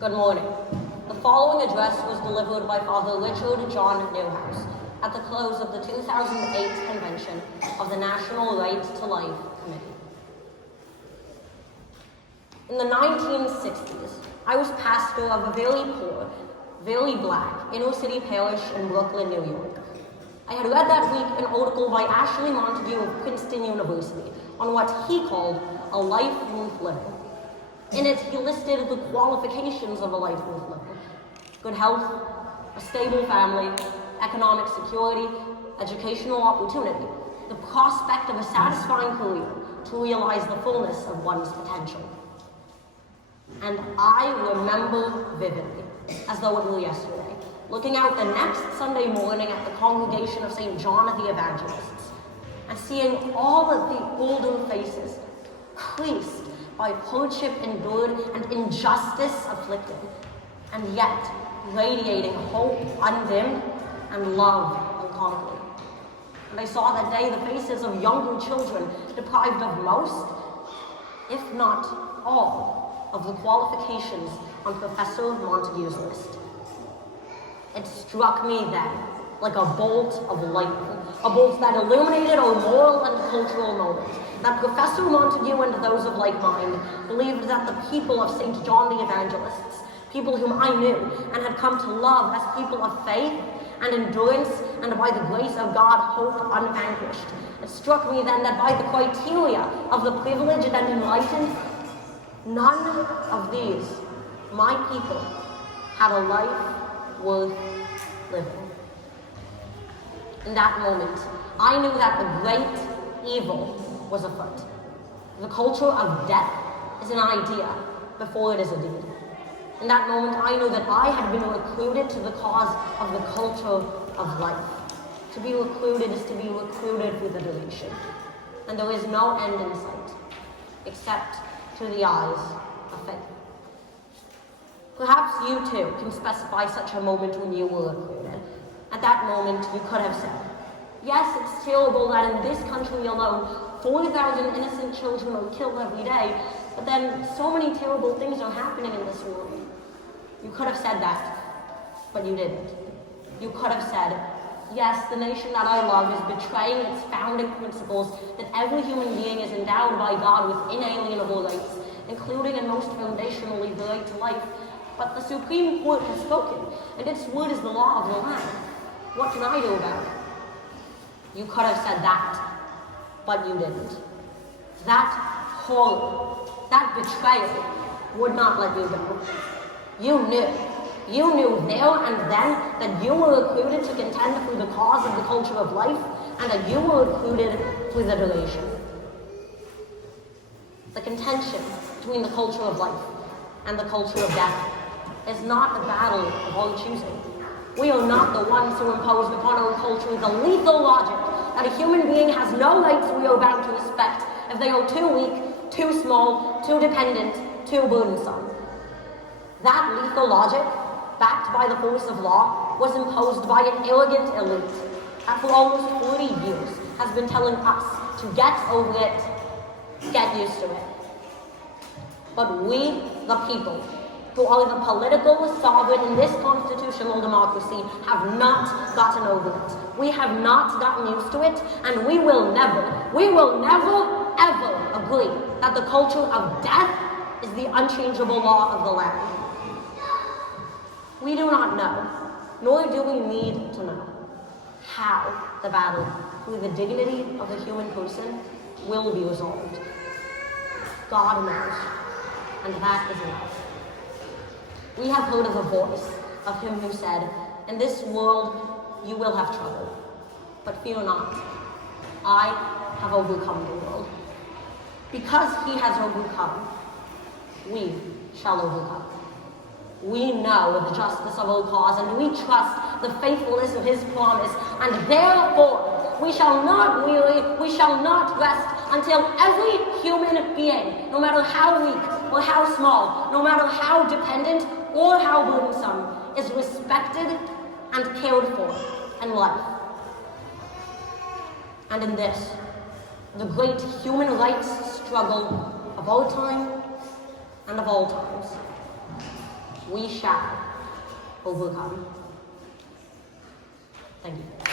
Good morning. The following address was delivered by Father Richard John Neuhaus at the close of the 2008 convention of the National Right to Life Committee. In the 1960s, I was pastor of a very poor, very black, inner-city parish in Brooklyn, New York. I had read that week an article by Ashley Montague of Princeton University on what he called a life worth living. In it, he listed the qualifications of a life worth living: good health, a stable family, economic security, educational opportunity, the prospect of a satisfying career to realize the fullness of one's potential. And I remember vividly, as though it were yesterday, looking out the next Sunday morning at the congregation of St. John of the Evangelists and seeing all of the older faces creased by hardship endured and injustice afflicted, and yet radiating hope undimmed and love unconquered. And I saw that day the faces of younger children deprived of most, if not all, of the qualifications on Professor Montague's list. It struck me then like a bolt of lightning, a bolt that illuminated our moral and cultural moment, that Professor Montague and those of like mind believed that the people of St. John the Evangelists, people whom I knew and had come to love as people of faith and endurance and by the grace of God, hope unvanquished. It struck me then that by the criteria of the privileged and enlightened, none of these, my people, had a life worth living. In that moment, I knew that the great evil was afoot. The culture of death is an idea before it is a deed. In that moment, I knew that I had been recruited to the cause of the culture of life. To be recruited is to be recruited for the duration. And there is no end in sight, except through the eyes of faith. Perhaps you too can specify such a moment when you were recruited. At that moment, you could have said, yes, it's terrible that in this country alone, 40,000 innocent children are killed every day, but then so many terrible things are happening in this world. You could have said that, but you didn't. You could have said, yes, the nation that I love is betraying its founding principles that every human being is endowed by God with inalienable rights, including and most foundationally the right to life. But the Supreme Court has spoken, and its word is the law of the land. What can I do about it? You could have said that, but you didn't. That horror, that betrayal would not let you go. You knew there and then that you were recruited to contend for the cause of the culture of life, and that you were recruited for the duration. The contention between the culture of life and the culture of death is not a battle of our choosing. We are not the ones who imposed upon our culture the lethal logic that a human being has no rights we are bound to respect if they are too weak, too small, too dependent, too burdensome. That lethal logic, backed by the force of law, was imposed by an arrogant elite that for almost 40 years has been telling us to get over it, get used to it. But we, the people, who are the political sovereign in this constitutional democracy, have not gotten over it. We have not gotten used to it, and we will never, ever agree that the culture of death is the unchangeable law of the land. We do not know, nor do we need to know, how the battle for the dignity of the human person will be resolved. God knows, and that is enough. We have heard of the voice of him who said, in this world you will have trouble, but fear not, I have overcome the world. Because he has overcome, we shall overcome. We know the justice of our cause, and we trust the faithfulness of his promise, and therefore we shall not weary, we shall not rest until every human being, no matter how weak or how small, no matter how dependent or how burdensome, is respected and cared for in life. And in this, the great human rights struggle of our time and of all times, we shall overcome. Thank you.